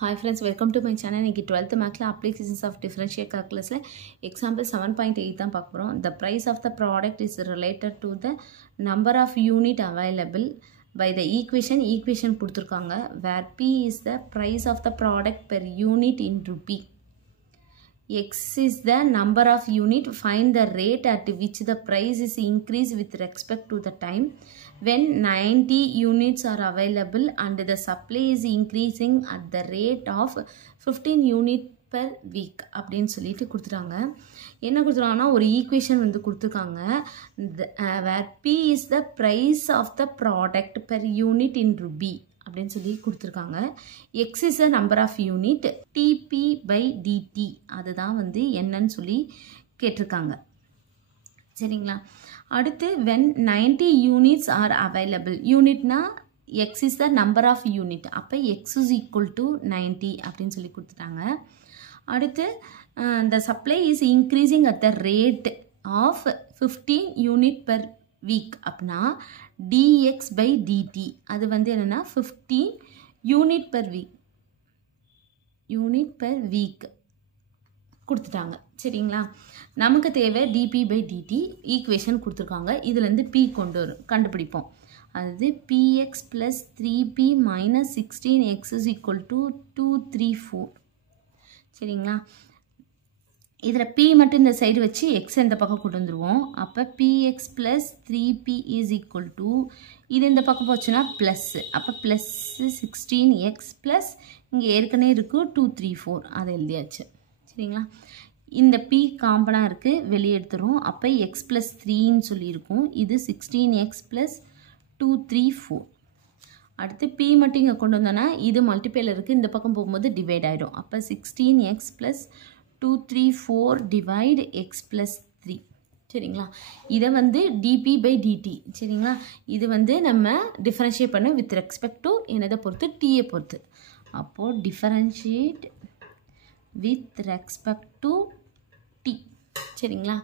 Hi friends, welcome to my channel. இன்னைக்கு 12th mathல applications of differential calculusல example 7.8 தான் பார்க்க போறோம். The price of the product is related to the number of unit available by the equation கொடுத்திருக்காங்க where P is the price of the product per unit in rupee. X is the number of unit. Find the rate at which the price is increased with respect to the time when 90 units are available and the supply is increasing at the rate of 15 unit per week அப்படின்னு சொல்லிட்டு கொடுத்துட்டாங்க. என்ன கொடுத்துருக்காங்கன்னா ஒரு equation வந்து கொடுத்துருக்காங்க where P is the price of the product per unit in rupee அப்படின்னு சொல்லி கொடுத்துருக்காங்க. X is the number of unit, TP by DT அதுதான் வந்து என்னன்னு சொல்லி கேட்டிருக்காங்க. சரிங்களா? அடுத்து when 90 units are available, unitனா X is the number of unit, அப்போ X is equal to 90 அப்படின்னு சொல்லி கொடுத்துட்டாங்க. அடுத்து the supply is increasing at the rate of 15 unit per week அப்படின்னா dx by dt அது வந்து என்னன்னா 15 unit per week கொடுத்துட்டாங்க. சரிங்களா? நமக்கு தேவை dp by dt ஈக்குவேஷன் கொடுத்துருக்காங்க. இதுலேருந்து p கண்டுபிடிப்போம். அதாவது px plus 3p minus 16x is equal to 234. சரிங்களா? இதில் p மட்டும் இந்த சைடு வச்சு x இந்த பக்கம் கொண்டு வந்துடுவோம். அப்போ px plus 3p is equal to இது இந்த பக்கம் போச்சுன்னா ப்ளஸ், அப்போ ப்ளஸ் 16x ப்ளஸ் இங்கே ஏற்கனவே இருக்குது 234 அதை எழுதியாச்சு. சரிங்களா? இந்த p காம்பனாக இருக்குது வெளியே எடுத்துரும். அப்போ x plus 3ன்னு சொல்லியிருக்கும். இது 16x plus 234. அடுத்து p மட்டும் இங்கே கொண்டு வந்தோன்னா இது மல்டிப்ளேயில் இருக்குது, இந்த பக்கம் போகும்போது டிவைட் ஆகிடும். அப்போ 16x plus 234 divide x plus 3. சரிங்களா? இதை வந்து dp by dt. சரிங்களா? இது வந்து நம்ம டிஃபரன்ஷியேட் பண்ண வித் ரெஸ்பெக்ட் டு என்னதை பொறுத்து, டீயை பொறுத்து. அப்போது differentiate with respect to T. சரிங்களா?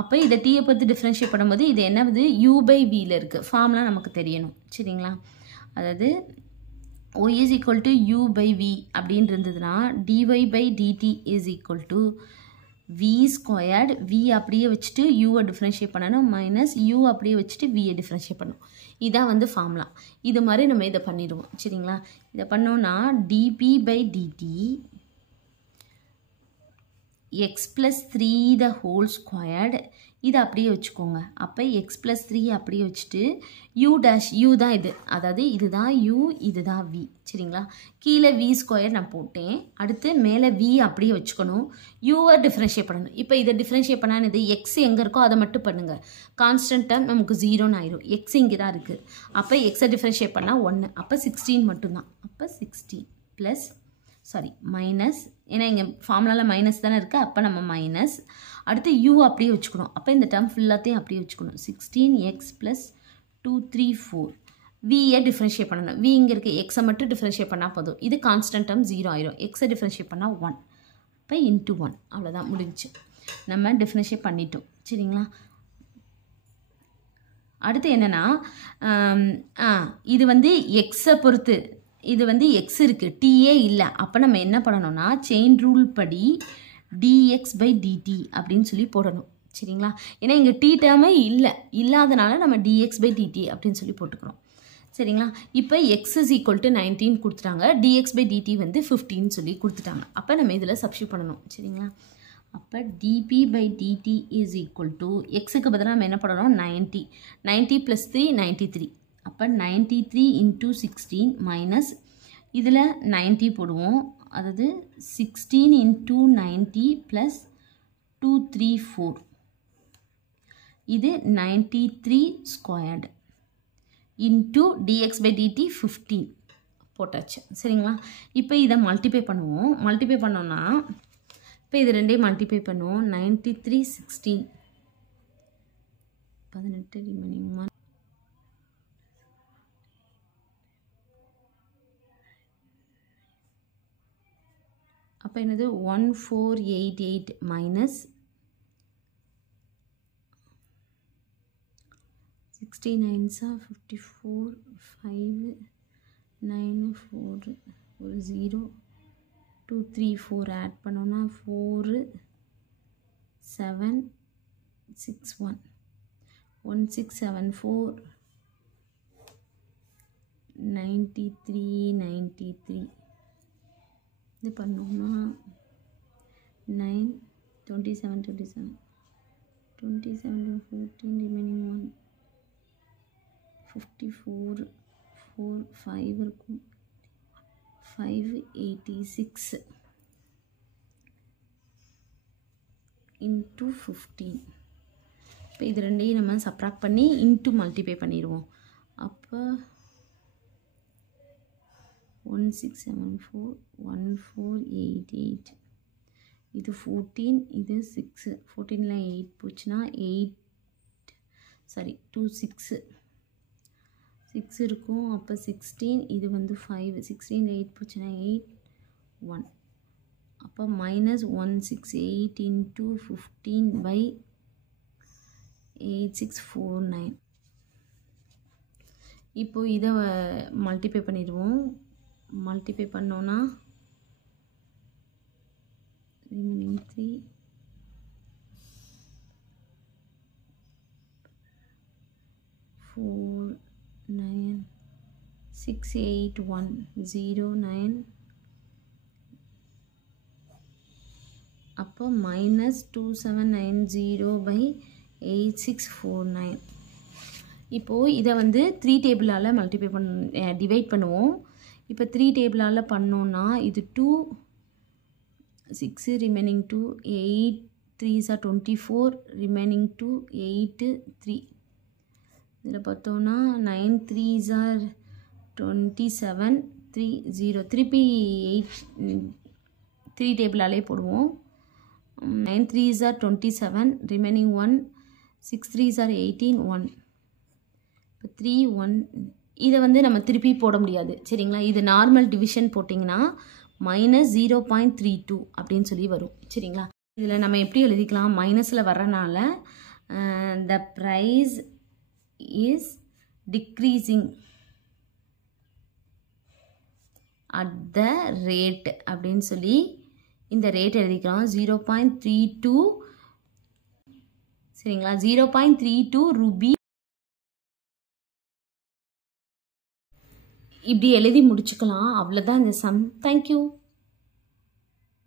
அப்போ இதை டீயை பொறுத்து டிஃபரன்ஷியேட் பண்ணும்போது இது என்ன வந்து u by vயில் இருக்குது. ஃபார்ம்லாம் நமக்கு தெரியணும். சரிங்களா? அதாவது y is equal to u by v அப்படின்னு இருந்ததுன்னா dy by dt is equal to v squared. v அப்படியே வச்சுட்டு u டிஃபரன்ஷியேட் பண்ணணும், மைனஸ் u அப்படியே வச்சுட்டு v டிஃபரன்ஷியேட் பண்ணணும். இதான் வந்து ஃபார்முலா. இது மாதிரி நம்ம இதை பண்ணிடுவோம். சரிங்களா? இதை பண்ணோன்னா dp by dt x plus 3 the whole squared இதை அப்படியே வச்சுக்கோங்க. அப்போ x plus 3 அப்படியே வச்சுட்டு u dash u தான் இது, அதாவது இதுதான் u, இதுதான் v. சரிங்களா? கீழே v ஸ்கொயர் நான் போட்டேன். அடுத்து மேலே v அப்படியே வச்சுக்கணும், uவை டிஃப்ரென்ஷியேட் பண்ணணும். இப்போ இதை டிஃப்ரென்ஷியேட் பண்ணால் இது x எங்கே இருக்கோ அதை மட்டும் பண்ணுங்கள். கான்ஸ்டன்ட் டேர்ம் நமக்கு 0ன்னு ஆயிடும். x இங்கே தான் இருக்குது. அப்போ எக்ஸை டிஃப்ரென்ஷியேட் பண்ணால் 1, அப்போ 16 மட்டும்தான். அப்போ 16 ப்ளஸ் மைனஸ், ஏன்னா இங்கே ஃபார்முலாவில் மைனஸ் தானே இருக்குது, அப்போ நம்ம மைனஸ். அடுத்து u அப்படியே வச்சுக்கணும். அப்போ இந்த டேர்ம் ஃபுல்லாத்தையும் அப்படியே வச்சுக்கணும். 16x ப்ளஸ் 234 வியை டிஃப்ரென்ஷியேட் பண்ணணும். v இங்கே இருக்குது, எக்ஸை மட்டும் டிஃப்ரென்ஷியேட் பண்ணால் போதும். இது கான்ஸ்டன்ட் டேர்ம் 0 ஆயிரும். எக்ஸை டிஃப்ரென்ஷியேட் பண்ணால் 1, இப்போ இன்ட்டு 1 அவ்வளோதான், முடிஞ்சு. நம்ம டிஃப்ரென்ஷியேட் பண்ணிட்டோம். சரிங்களா? அடுத்து என்னென்னா இது வந்து எக்ஸை பொறுத்து, இது வந்து x இருக்குது, tயே இல்லை. அப்போ நம்ம என்ன பண்ணணும்னா செயின் ரூல் படி dx by dt அப்படின்னு சொல்லி போடணும். சரிங்களா? ஏன்னா இங்கே t டேர்மே இல்லாதனால நம்ம dx by dt அப்படின்னு சொல்லி போட்டுக்கிறோம். சரிங்களா? இப்போ x is equal to 19 கொடுத்துட்டாங்க, dx by dt வந்து 15 சொல்லி கொடுத்துட்டாங்க. அப்போ நம்ம இதில் சப்ஸ்டிட்யூட் பண்ணணும். சரிங்களா? அப்போ dp by dt is equal to xக்கு பதிலாக நம்ம என்ன பண்ணணும், 90 plus 3 93. அப்போ 93 into 16 மைனஸ் இதில் 90 போடுவோம், அதாவது 16 into 90 plus 234 இது 93 squared into dx by dt 15 போட்டாச்சு. சரிங்களா? இப்போ இதை மல்டிப்ளை பண்ணுவோம். மல்டிப்ளை பண்ணோன்னா இப்போ இது ரெண்டையும் மல்டிப்ளை பண்ணுவோம். 93 16 18 ரிமைனிங் 1 அப்போ என்னது 1488 மைனஸ் 69 54 5 9 4 ஒரு 0 2 3 4 ஆட் பண்ணோன்னா 4 7 6 1 1674 93 93 இது பண்ணோம்னா 9 27 27 27 14 remaining 1 54 4 5 இருக்கும் 586 into 15. இப்போ இது ரெண்டையும் நம்ம சப்ராக்ட் பண்ணி இன்ட்டு மல்டிப்ளை பண்ணிடுவோம். அப்போ 1674 1488 இது 14 இது 6 14ல 8 போச்சுன்னா 6 இருக்கும். அப்போ 16 இது வந்து 5 16ல 8 போச்சுன்னா 8 1 அப்போ -168 into 15 by 8649. இப்போ இதை மல்டிப்ளை பண்ணிடுவோம். மல்டிப்ளை பண்ணோன்னா remaining 3 4 9 68109 அப்போ -2790 by 8649. இப்போது இதை வந்து 3 டேபிளால் மல்டிப்ளை டிவைட் பண்ணுவோம். இப்போ 3 டேபிளால் பண்ணோன்னா இது 2 6 remaining 2 8 3s are 24 remaining 2 8 3 இதில் பார்த்தோன்னா 9 3s are 27 3 0 திருப்பி 8 3 டேபிளாலே போடுவோம். 9 3s are 27 remaining 1 6 3s are 18 1 இப்போ 3 1 இதை வந்து நம்ம திருப்பி போட முடியாது சரிங்களா. இது நார்மல் டிவிஷன் போட்டிங்கன்னா -0.32 அப்படின்னு சொல்லி வரும் சரிங்களா. இதில் நம்ம எப்படி எழுதிக்கலாம், மைனஸில் வர்றனால the price is decreasing at the rate அப்படின்னு சொல்லி இந்த ரேட் எழுதிக்கலாம் 0.32 சரிங்களா. 0.32 ரூபி இப்படி எழுதி முடிச்சுக்கலாம். அவ்வளோதான் இந்த சம். தேங்க்யூ.